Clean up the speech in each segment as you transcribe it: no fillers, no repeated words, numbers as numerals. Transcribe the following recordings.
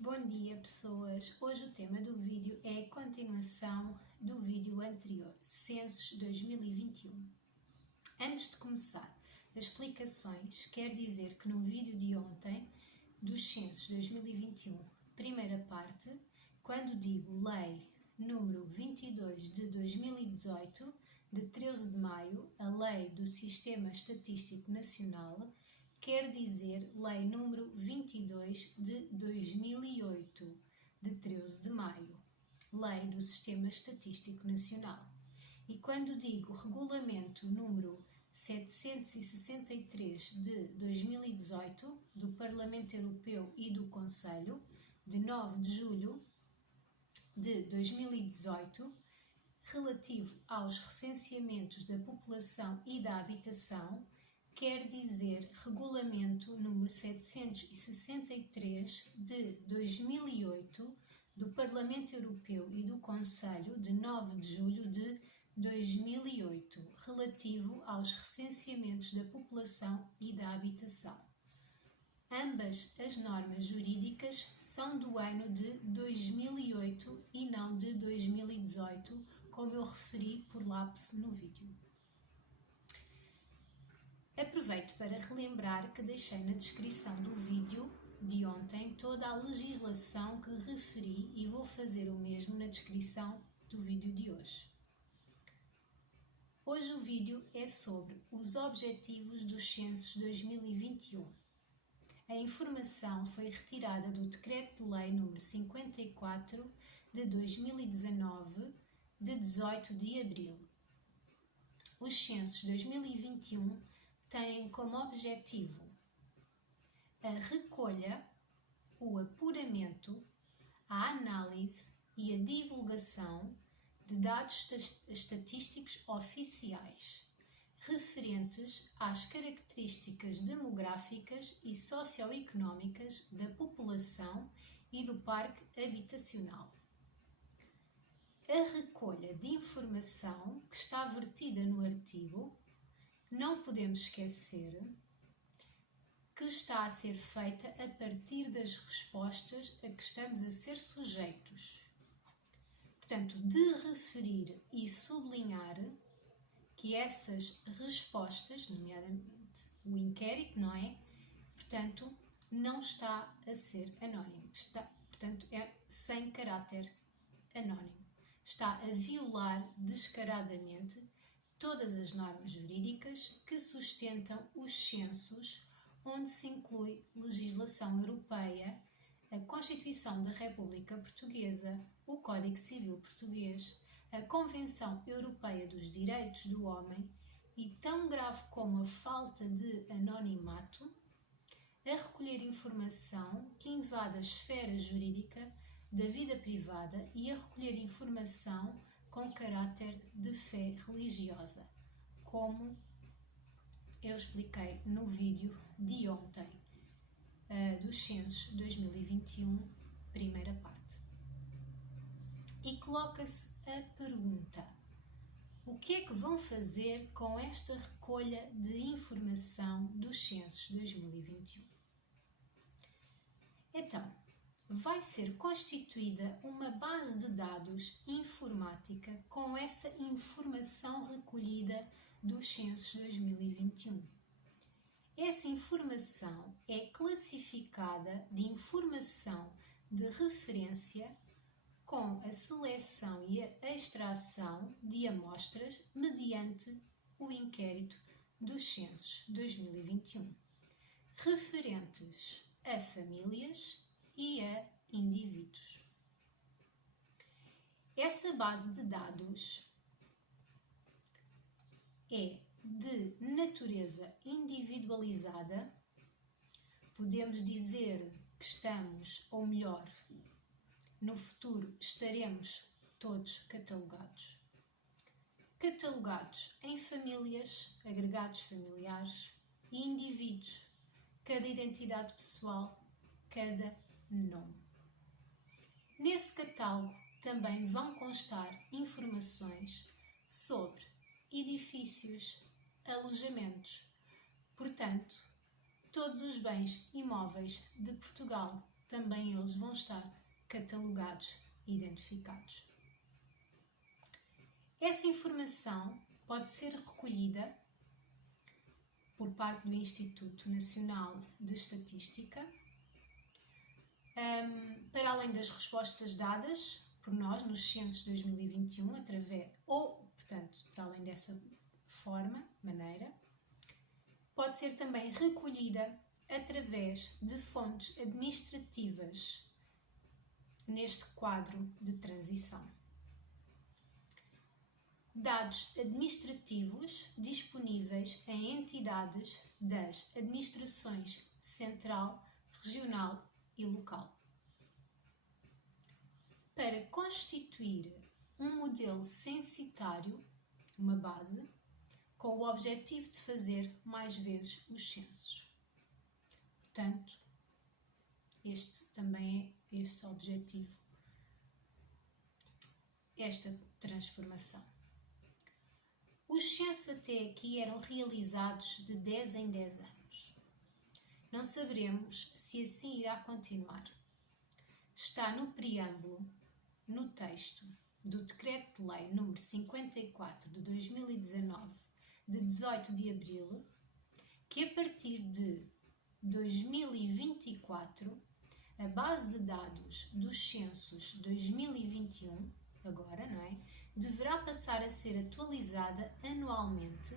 Bom dia, pessoas! Hoje o tema do vídeo é a continuação do vídeo anterior, Censos 2021. Antes de começar as explicações, quero dizer que no vídeo de ontem, dos Censos 2021, primeira parte, quando digo Lei número 22 de 2018, de 13 de maio, a Lei do Sistema Estatístico Nacional, quer dizer Lei número 22 de 2008, de 13 de maio, Lei do Sistema Estatístico Nacional. E quando digo Regulamento número 763 de 2018, do Parlamento Europeu e do Conselho, de 9 de julho de 2018, relativo aos recenseamentos da população e da habitação, quer dizer Regulamento número 763 de 2008 do Parlamento Europeu e do Conselho de 9 de julho de 2008, relativo aos recenseamentos da população e da habitação. Ambas as normas jurídicas são do ano de 2008 e não de 2018, como eu referi por lapso no vídeo. Aproveito para relembrar que deixei na descrição do vídeo de ontem toda a legislação que referi e vou fazer o mesmo na descrição do vídeo de hoje. Hoje o vídeo é sobre os objetivos dos Censos 2021. A informação foi retirada do Decreto-Lei nº 54 de 2019, de 18 de abril. Os Censos 2021 têm como objetivo a recolha, o apuramento, a análise e a divulgação de dados estatísticos oficiais referentes às características demográficas e socioeconómicas da população e do parque habitacional. A recolha de informação que está vertida no artigo, não podemos esquecer que está a ser feita a partir das respostas a que estamos a ser sujeitos. Portanto, de referir e sublinhar que essas respostas, nomeadamente o inquérito, não é? Portanto, não está a ser anónimo. Portanto, é sem caráter anónimo. Está a violar descaradamente todas as normas jurídicas que sustentam os censos, onde se inclui legislação europeia, a Constituição da República Portuguesa, o Código Civil Português, a Convenção Europeia dos Direitos do Homem e, tão grave como a falta de anonimato, a recolher informação que invade a esfera jurídica da vida privada e a recolher informação com caráter de fé religiosa, como eu expliquei no vídeo de ontem, dos Censos 2021, primeira parte. E coloca-se a pergunta: o que é que vão fazer com esta recolha de informação dos Censos 2021? Então, vai ser constituída uma base de dados informática com essa informação recolhida dos Censos 2021. Essa informação é classificada de informação de referência com a seleção e a extração de amostras mediante o inquérito dos Censos 2021, referentes a famílias e a indivíduos. Essa base de dados é de natureza individualizada. Podemos dizer que estamos, ou melhor, no futuro estaremos todos catalogados. Catalogados em famílias, agregados familiares e indivíduos, cada identidade pessoal, cada nome. Nesse catálogo também vão constar informações sobre edifícios, alojamentos, portanto, todos os bens imóveis de Portugal também eles vão estar catalogados e identificados. Essa informação pode ser recolhida por parte do Instituto Nacional de Estatística, para além das respostas dadas por nós nos Censos 2021, portanto, para além dessa maneira, pode ser também recolhida através de fontes administrativas neste quadro de transição. Dados administrativos disponíveis em entidades das administrações central, regional e local. Para constituir um modelo censitário, uma base, com o objetivo de fazer mais vezes os censos. Portanto, este também é este objetivo, esta transformação. Os censos até aqui eram realizados de 10 em 10 anos. Não saberemos se assim irá continuar. Está no preâmbulo, no texto do Decreto-Lei nº 54 de 2019, de 18 de abril, que a partir de 2024, a base de dados dos censos 2021, agora, não é? Deverá passar a ser atualizada anualmente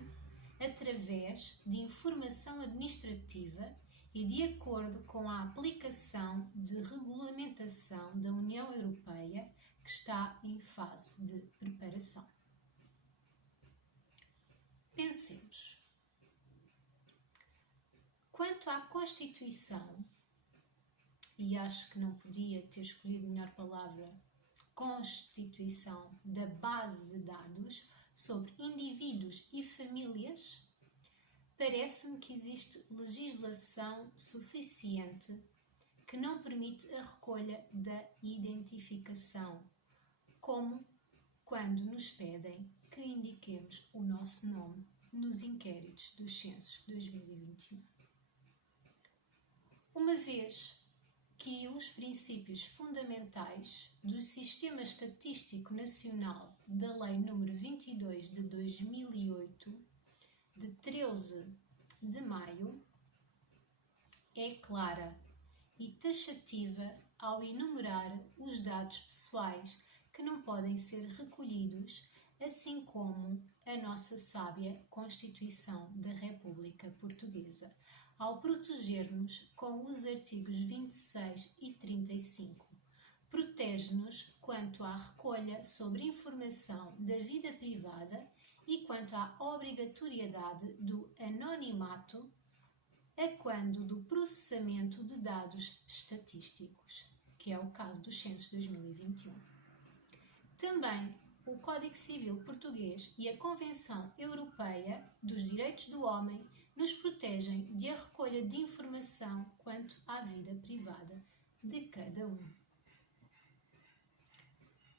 através de informação administrativa e de acordo com a aplicação de regulamentação da União Europeia, que está em fase de preparação. Pensemos. Quanto à Constituição, e acho que não podia ter escolhido melhor palavra, constituição da base de dados sobre indivíduos e famílias, parece-me que existe legislação suficiente que não permite a recolha da identificação, como quando nos pedem que indiquemos o nosso nome nos inquéritos dos censos 2021. Uma vez que os princípios fundamentais do Sistema Estatístico Nacional da Lei nº 22 de 2008, de 13 de maio, é clara e taxativa ao enumerar os dados pessoais que não podem ser recolhidos, assim como a nossa sábia Constituição da República Portuguesa, ao proteger-nos com os artigos 26 e 35. Protege-nos quanto à recolha sobre informação da vida privada e quanto à obrigatoriedade do anonimato a quando do processamento de dados estatísticos, que é o caso dos censos 2021. Também o Código Civil Português e a Convenção Europeia dos Direitos do Homem nos protegem de a recolha de informação quanto à vida privada de cada um.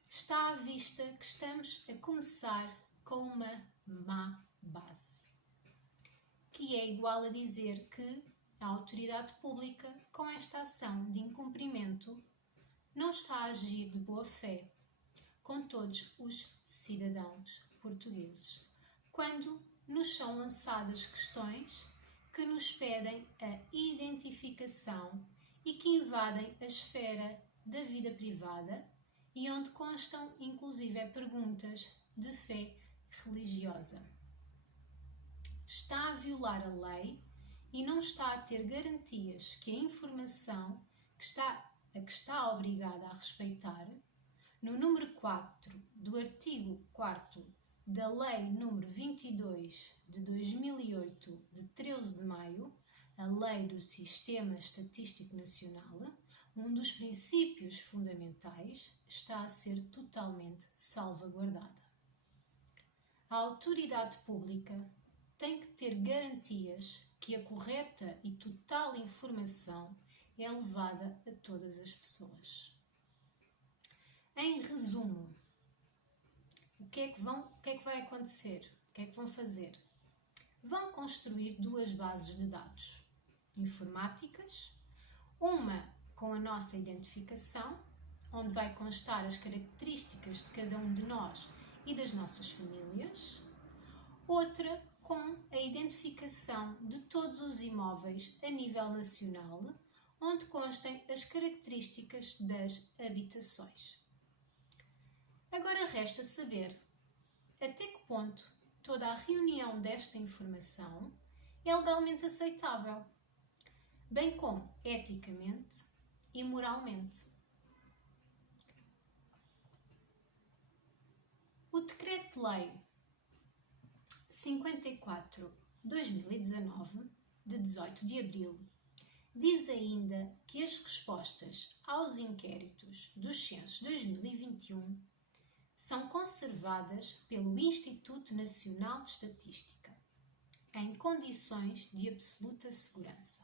Está à vista que estamos a começar com uma má base, que é igual a dizer que a autoridade pública, com esta ação de incumprimento, não está a agir de boa fé com todos os cidadãos portugueses, quando nos são lançadas questões que nos pedem a identificação e que invadem a esfera da vida privada e onde constam inclusive perguntas de fé religiosa. Está a violar a lei e não está a ter garantias que a informação a que está obrigada a respeitar, no número 4 do artigo 4º da Lei nº 22 de 2008, de 13 de maio, a Lei do Sistema Estatístico Nacional, um dos princípios fundamentais, está a ser totalmente salvaguardada. A autoridade pública tem que ter garantias que a correta e total informação é levada a todas as pessoas. Em resumo, o que é que vai acontecer? O que é que vão fazer? Vão construir duas bases de dados informáticas, uma com a nossa identificação, onde vai constar as características de cada um de nós e das nossas famílias. Outra com a identificação de todos os imóveis a nível nacional, onde constem as características das habitações. Agora resta saber até que ponto toda a reunião desta informação é legalmente aceitável, bem como eticamente e moralmente. O Decreto-Lei 54/2019, de 18 de abril, diz ainda que as respostas aos inquéritos dos censos 2021 são conservadas pelo Instituto Nacional de Estatística, em condições de absoluta segurança,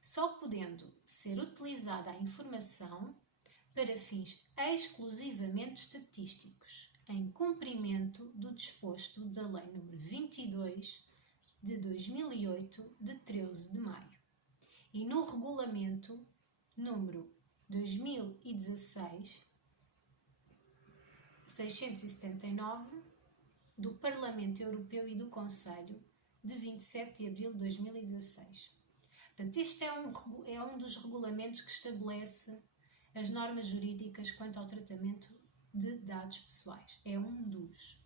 só podendo ser utilizada a informação para fins exclusivamente estatísticos, em cumprimento do disposto da Lei nº 22 de 2008, de 13 de maio, e no Regulamento número 2016/679 do Parlamento Europeu e do Conselho, de 27 de abril de 2016. Portanto, este é um dos regulamentos que estabelece as normas jurídicas quanto ao tratamento de dados pessoais. É um dos.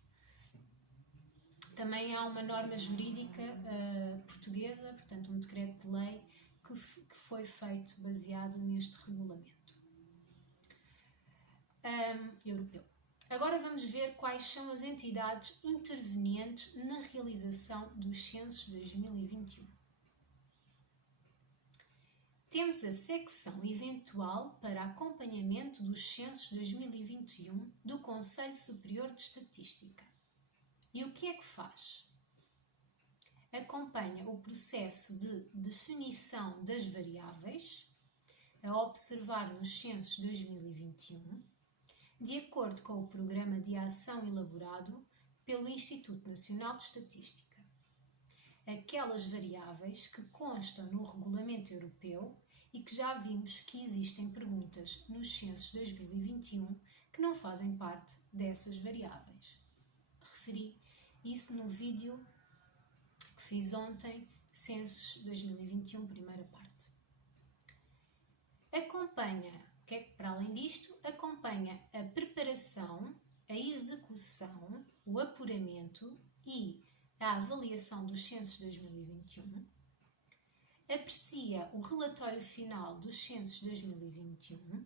Também há uma norma jurídica portuguesa, portanto um decreto de lei que foi feito baseado neste regulamento europeu. Agora vamos ver quais são as entidades intervenientes na realização dos censos 2021. Temos a secção eventual para acompanhamento dos censos 2021 do Conselho Superior de Estatística. E o que é que faz? Acompanha o processo de definição das variáveis a observar nos censos 2021, de acordo com o programa de ação elaborado pelo Instituto Nacional de Estatística. Aquelas variáveis que constam no Regulamento Europeu e que já vimos que existem perguntas nos censos 2021 que não fazem parte dessas variáveis. Referi isso no vídeo que fiz ontem, Censos 2021, primeira parte. Para além disto, acompanha a preparação, a execução, o apuramento e a avaliação dos censos 2021, aprecia o relatório final dos censos 2021,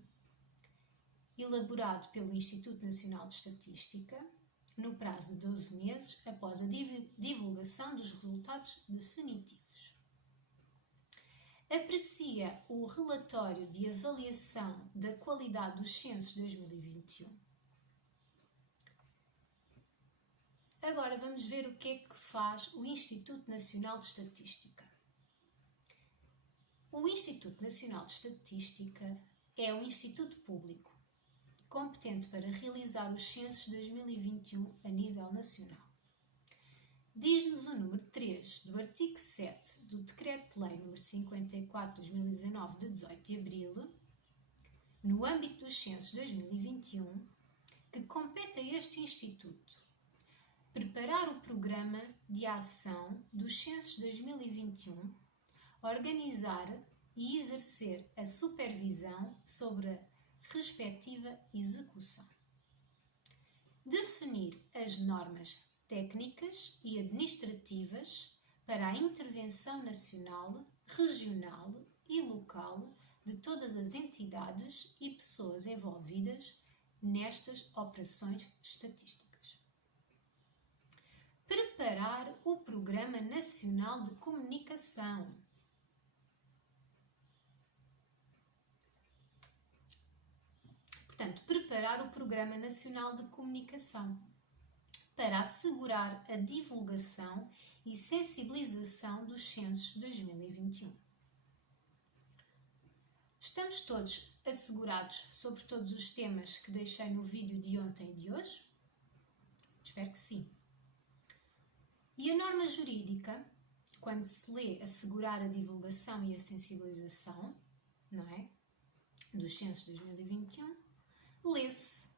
elaborado pelo Instituto Nacional de Estatística, no prazo de 12 meses após a divulgação dos resultados definitivos. Aprecia o relatório de avaliação da qualidade dos censos 2021. Agora vamos ver o que é que faz o Instituto Nacional de Estatística. O Instituto Nacional de Estatística é um instituto público competente para realizar os censos 2021 a nível nacional. Diz-nos o número 3 do artigo 7 do Decreto-Lei nº 54/2019, de 18 de abril, no âmbito dos censos 2021, que compete a este instituto preparar o programa de ação dos censos 2021, organizar e exercer a supervisão sobre a respectiva execução, definir as normas técnicas e administrativas para a intervenção nacional, regional e local de todas as entidades e pessoas envolvidas nestas operações estatísticas. Preparar o Programa Nacional de Comunicação. Portanto, preparar o Programa Nacional de Comunicação para assegurar a divulgação e sensibilização dos censos 2021. Estamos todos assegurados sobre todos os temas que deixei no vídeo de ontem e de hoje? Espero que sim. E a norma jurídica, quando se lê assegurar a divulgação e a sensibilização, não é? Dos censos de 2021, lê-se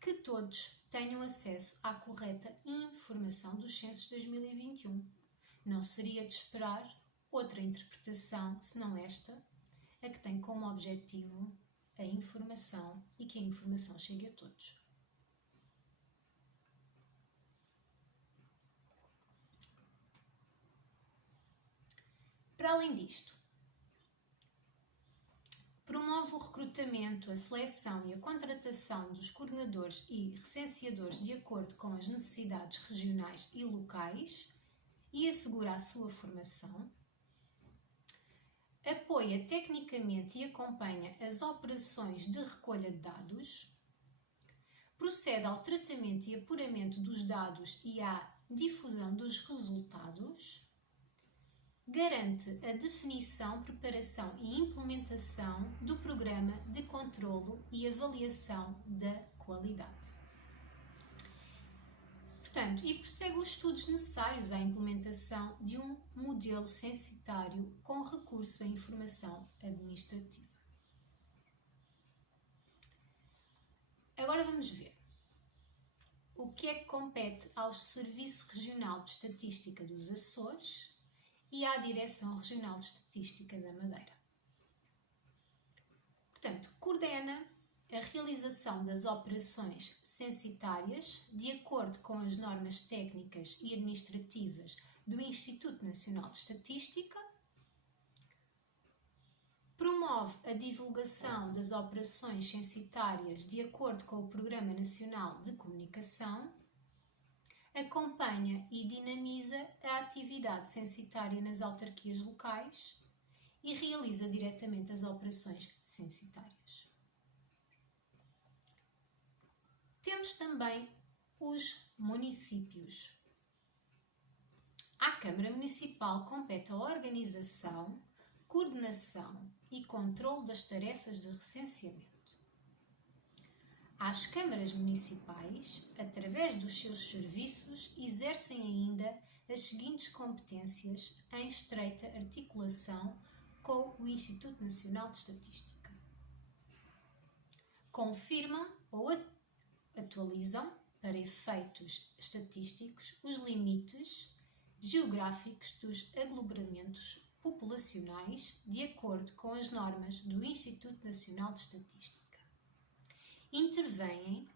que todos tenham acesso à correta informação dos censos de 2021. Não seria de esperar outra interpretação, senão esta, a que tem como objetivo a informação e que a informação chegue a todos. Para além disto, promove o recrutamento, a seleção e a contratação dos coordenadores e recenseadores de acordo com as necessidades regionais e locais e assegura a sua formação. Apoia tecnicamente e acompanha as operações de recolha de dados. Procede ao tratamento e apuramento dos dados e à difusão dos resultados. Garante a definição, preparação e implementação do programa de controlo e avaliação da qualidade. Portanto, e prossegue os estudos necessários à implementação de um modelo censitário com recurso à informação administrativa. Agora vamos ver o que é que compete ao Serviço Regional de Estatística dos Açores e à Direção Regional de Estatística da Madeira. Portanto, coordena a realização das operações censitárias de acordo com as normas técnicas e administrativas do Instituto Nacional de Estatística, promove a divulgação das operações censitárias de acordo com o Programa Nacional de Comunicação, acompanha e dinamiza a atividade censitária nas autarquias locais e realiza diretamente as operações censitárias. Temos também os municípios. À Câmara Municipal compete a organização, coordenação e controle das tarefas de recenseamento. As câmaras municipais, através dos seus serviços, exercem ainda as seguintes competências em estreita articulação com o Instituto Nacional de Estatística. Confirmam ou atualizam, para efeitos estatísticos, os limites geográficos dos agrupamentos populacionais de acordo com as normas do Instituto Nacional de Estatística. Intervêm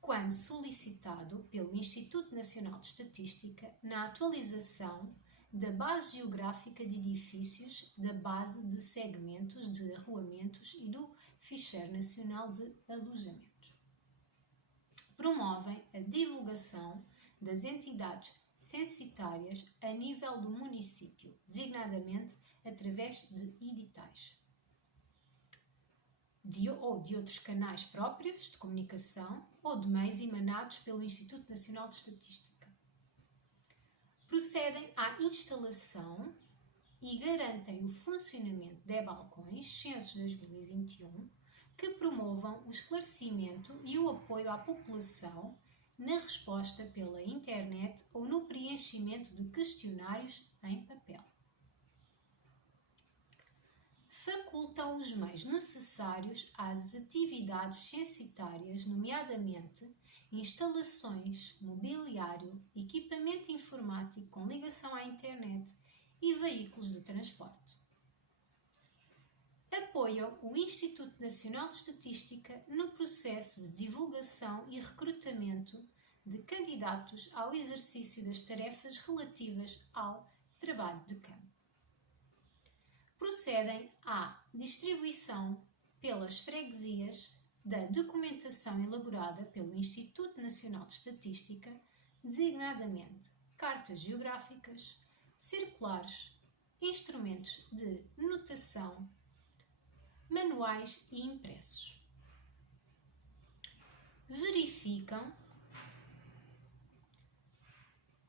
quando solicitado pelo Instituto Nacional de Estatística na atualização da base geográfica de edifícios, da base de segmentos de arruamentos e do Ficheiro Nacional de Alojamentos. Promovem a divulgação das entidades censitárias a nível do município, designadamente através de editais. Ou de outros canais próprios de comunicação ou de meios emanados pelo Instituto Nacional de Estatística. Procedem à instalação e garantem o funcionamento de balcões Censos 2021 que promovam o esclarecimento e o apoio à população na resposta pela internet ou no preenchimento de questionários em papel. Facultam os meios necessários às atividades censitárias, nomeadamente instalações, mobiliário, equipamento informático com ligação à internet e veículos de transporte. Apoiam o Instituto Nacional de Estatística no processo de divulgação e recrutamento de candidatos ao exercício das tarefas relativas ao trabalho de campo. Procedem à distribuição pelas freguesias da documentação elaborada pelo Instituto Nacional de Estatística, designadamente cartas geográficas, circulares, instrumentos de notação, manuais e impressos. Verificam,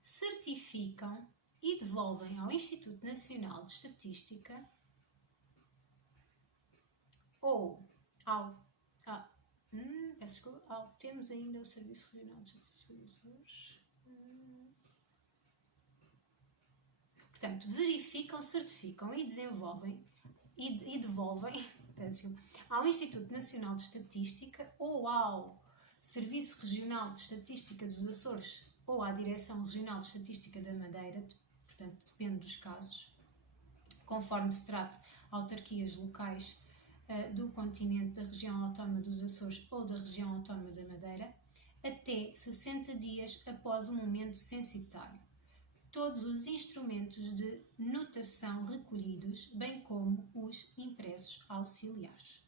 certificam e devolvem ao Instituto Nacional de Estatística ou temos ainda o Serviço Regional de Estatística dos Açores. Portanto, verificam, certificam e desenvolvem e devolvem ao Instituto Nacional de Estatística ou ao Serviço Regional de Estatística dos Açores ou à Direção Regional de Estatística da Madeira, portanto depende dos casos, conforme se trate autarquias locais do continente, da região autónoma dos Açores ou da região autónoma da Madeira, até 60 dias após o momento censitário. Todos os instrumentos de notação recolhidos, bem como os impressos auxiliares.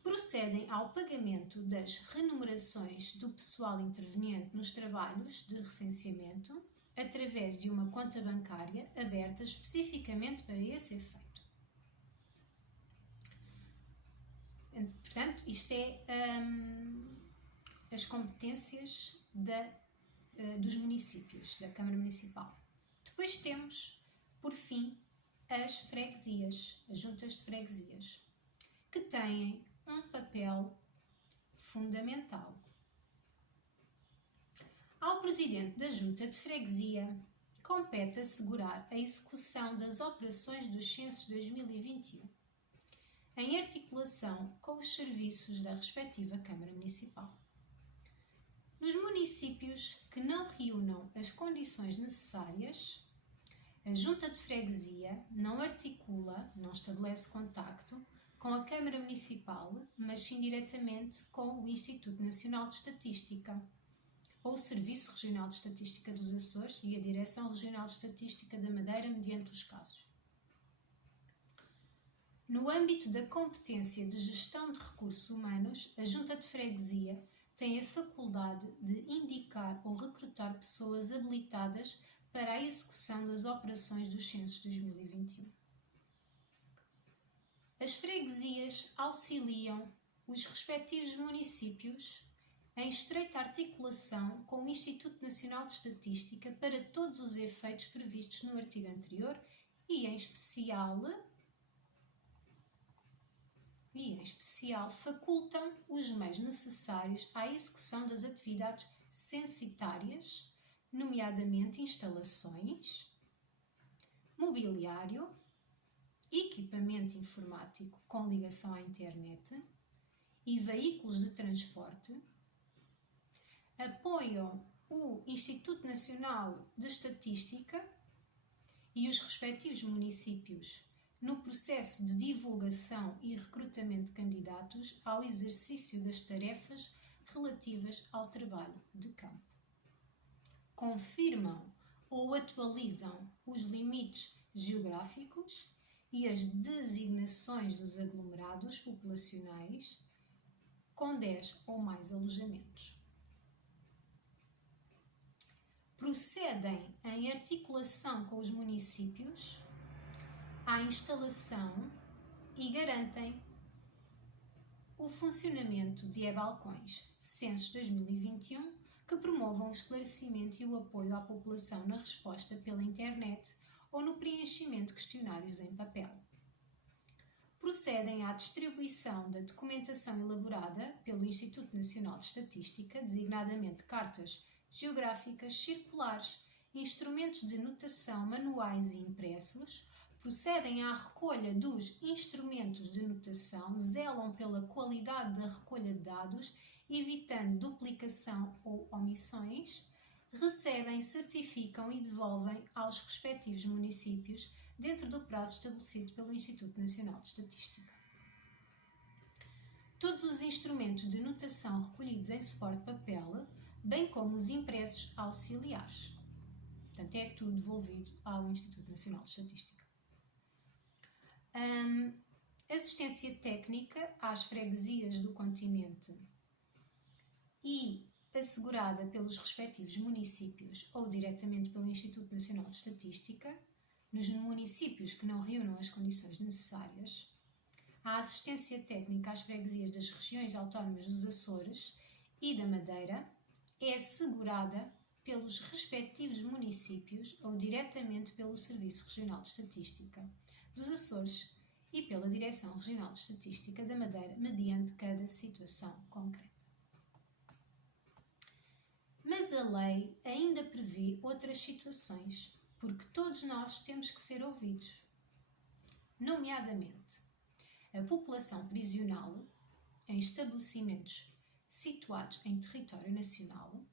Procedem ao pagamento das remunerações do pessoal interveniente nos trabalhos de recenseamento através de uma conta bancária aberta especificamente para esse efeito. Portanto, isto é as competências dos municípios, da Câmara Municipal. Depois temos, por fim, as freguesias, as juntas de freguesias, que têm um papel fundamental. Ao presidente da junta de freguesia compete assegurar a execução das operações dos censos 2021, em articulação com os serviços da respectiva Câmara Municipal. Nos municípios que não reúnam as condições necessárias, a Junta de Freguesia não articula, não estabelece contacto com a Câmara Municipal, mas sim diretamente com o Instituto Nacional de Estatística, ou o Serviço Regional de Estatística dos Açores e a Direção Regional de Estatística da Madeira, mediante os casos. No âmbito da competência de gestão de recursos humanos, a Junta de Freguesia tem a faculdade de indicar ou recrutar pessoas habilitadas para a execução das operações dos censos 2021. As freguesias auxiliam os respectivos municípios em estreita articulação com o Instituto Nacional de Estatística para todos os efeitos previstos no artigo anterior e, em especial, facultam os meios necessários à execução das atividades censitárias, nomeadamente instalações, mobiliário, equipamento informático com ligação à internet e veículos de transporte, apoiam o Instituto Nacional de Estatística e os respectivos municípios no processo de divulgação e recrutamento de candidatos ao exercício das tarefas relativas ao trabalho de campo. Confirmam ou atualizam os limites geográficos e as designações dos aglomerados populacionais com 10 ou mais alojamentos. Procedem em articulação com os municípios à instalação e garantem o funcionamento de e-balcões Censos 2021 que promovam o esclarecimento e o apoio à população na resposta pela internet ou no preenchimento de questionários em papel. Procedem à distribuição da documentação elaborada pelo Instituto Nacional de Estatística, designadamente cartas geográficas, circulares, instrumentos de notação manuais e impressos. Procedem à recolha dos instrumentos de notação, zelam pela qualidade da recolha de dados, evitando duplicação ou omissões, recebem, certificam e devolvem aos respectivos municípios dentro do prazo estabelecido pelo Instituto Nacional de Estatística. Todos os instrumentos de notação recolhidos em suporte de papel, bem como os impressos auxiliares. Portanto, é tudo devolvido ao Instituto Nacional de Estatística. Assistência técnica às freguesias do continente e assegurada pelos respectivos municípios ou diretamente pelo Instituto Nacional de Estatística, nos municípios que não reúnam as condições necessárias. A assistência técnica às freguesias das regiões autónomas dos Açores e da Madeira é assegurada pelos respectivos municípios ou diretamente pelo Serviço Regional de Estatística dos Açores e pela Direção Regional de Estatística da Madeira, mediante cada situação concreta. Mas a lei ainda prevê outras situações, porque todos nós temos que ser ouvidos. nomeadamente a população prisional em estabelecimentos situados em território nacional,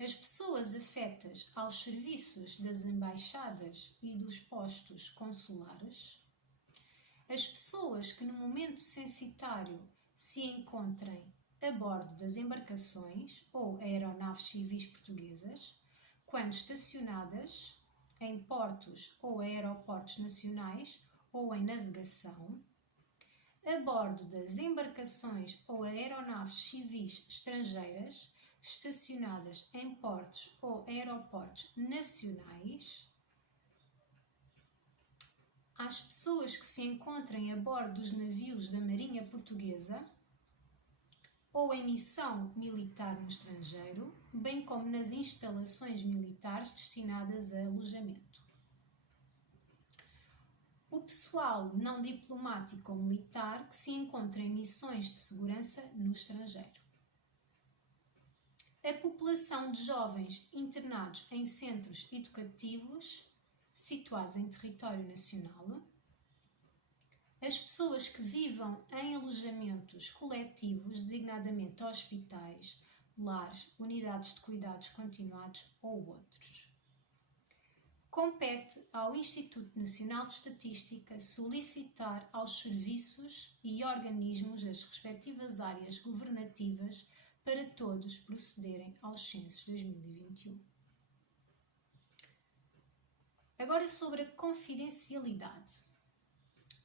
as pessoas afetas aos serviços das embaixadas e dos postos consulares, as pessoas que no momento censitário se encontrem a bordo das embarcações ou aeronaves civis portuguesas, quando estacionadas em portos ou aeroportos nacionais ou em navegação, a bordo das embarcações ou aeronaves civis estrangeiras estacionadas em portos ou aeroportos nacionais, às pessoas que se encontrem a bordo dos navios da Marinha Portuguesa ou em missão militar no estrangeiro, bem como nas instalações militares destinadas a alojamento. O pessoal não diplomático ou militar que se encontra em missões de segurança no estrangeiro. A população de jovens internados em centros educativos situados em território nacional, as pessoas que vivam em alojamentos coletivos, designadamente hospitais, lares, unidades de cuidados continuados ou outros. Compete ao Instituto Nacional de Estatística solicitar aos serviços e organismos das respectivas áreas governativas para todos procederem aos censos 2021. Agora sobre a confidencialidade.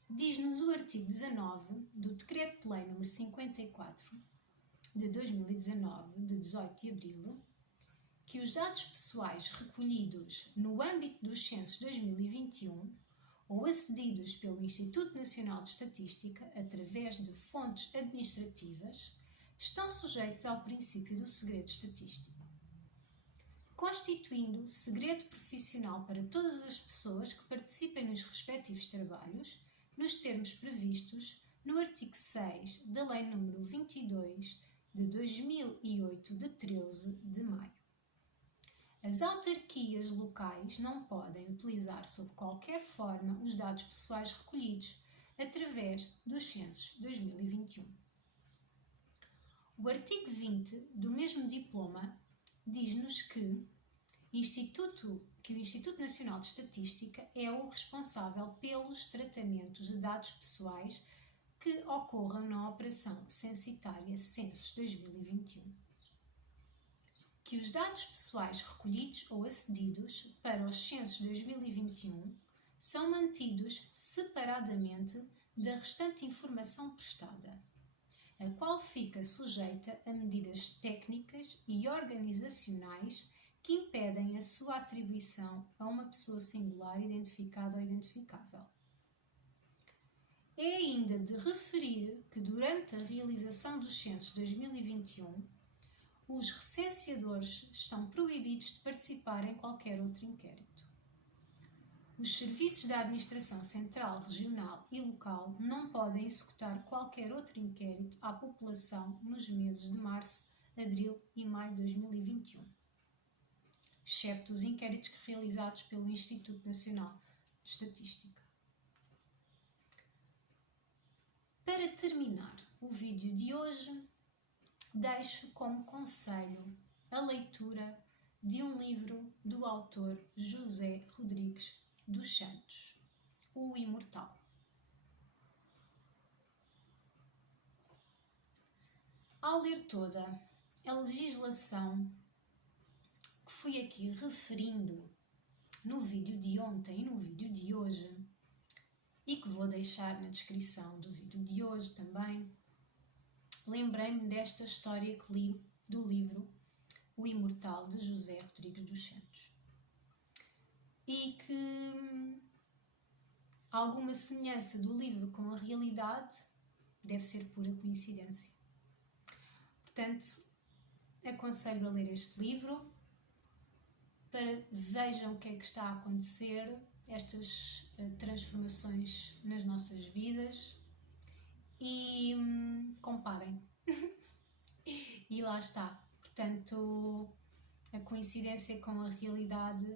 Diz-nos o artigo 19 do Decreto-Lei nº 54 de 2019, de 18 de abril, que os dados pessoais recolhidos no âmbito dos censos 2021 ou acedidos pelo Instituto Nacional de Estatística através de fontes administrativas estão sujeitos ao princípio do segredo estatístico, constituindo segredo profissional para todas as pessoas que participem nos respectivos trabalhos, nos termos previstos no artigo 6 da Lei nº 22 de 2008, de 13 de maio. As autarquias locais não podem utilizar sob qualquer forma os dados pessoais recolhidos através dos censos 2021. O artigo 20 do mesmo diploma diz-nos que o Instituto Nacional de Estatística é o responsável pelos tratamentos de dados pessoais que ocorram na Operação Censitária Censos 2021. Que os dados pessoais recolhidos ou acedidos para os censos 2021 são mantidos separadamente da restante informação prestada, a qual fica sujeita a medidas técnicas e organizacionais que impedem a sua atribuição a uma pessoa singular identificada ou identificável. É ainda de referir que durante a realização dos censos 2021, os recenseadores estão proibidos de participar em qualquer outro inquérito. Os serviços da Administração Central, Regional e Local não podem executar qualquer outro inquérito à população nos meses de março, abril e maio de 2021, excepto os inquéritos realizados pelo Instituto Nacional de Estatística. Para terminar o vídeo de hoje, deixo como conselho a leitura de um livro do autor José Rodrigues dos Santos, O Imortal. Ao ler toda a legislação que fui aqui referindo no vídeo de ontem e no vídeo de hoje, e que vou deixar na descrição do vídeo de hoje também, lembrei-me desta história que li do livro O Imortal, de José Rodrigues dos Santos. E que alguma semelhança do livro com a realidade deve ser pura coincidência. Portanto, aconselho a ler este livro para vejam o que é que está a acontecer, estas transformações nas nossas vidas e comparem. E lá está. Portanto, a coincidência com a realidade,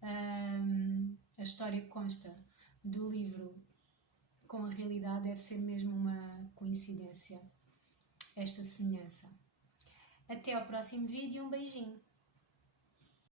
a história que consta do livro com a realidade deve ser mesmo uma coincidência, esta semelhança. Até ao próximo vídeo, um beijinho!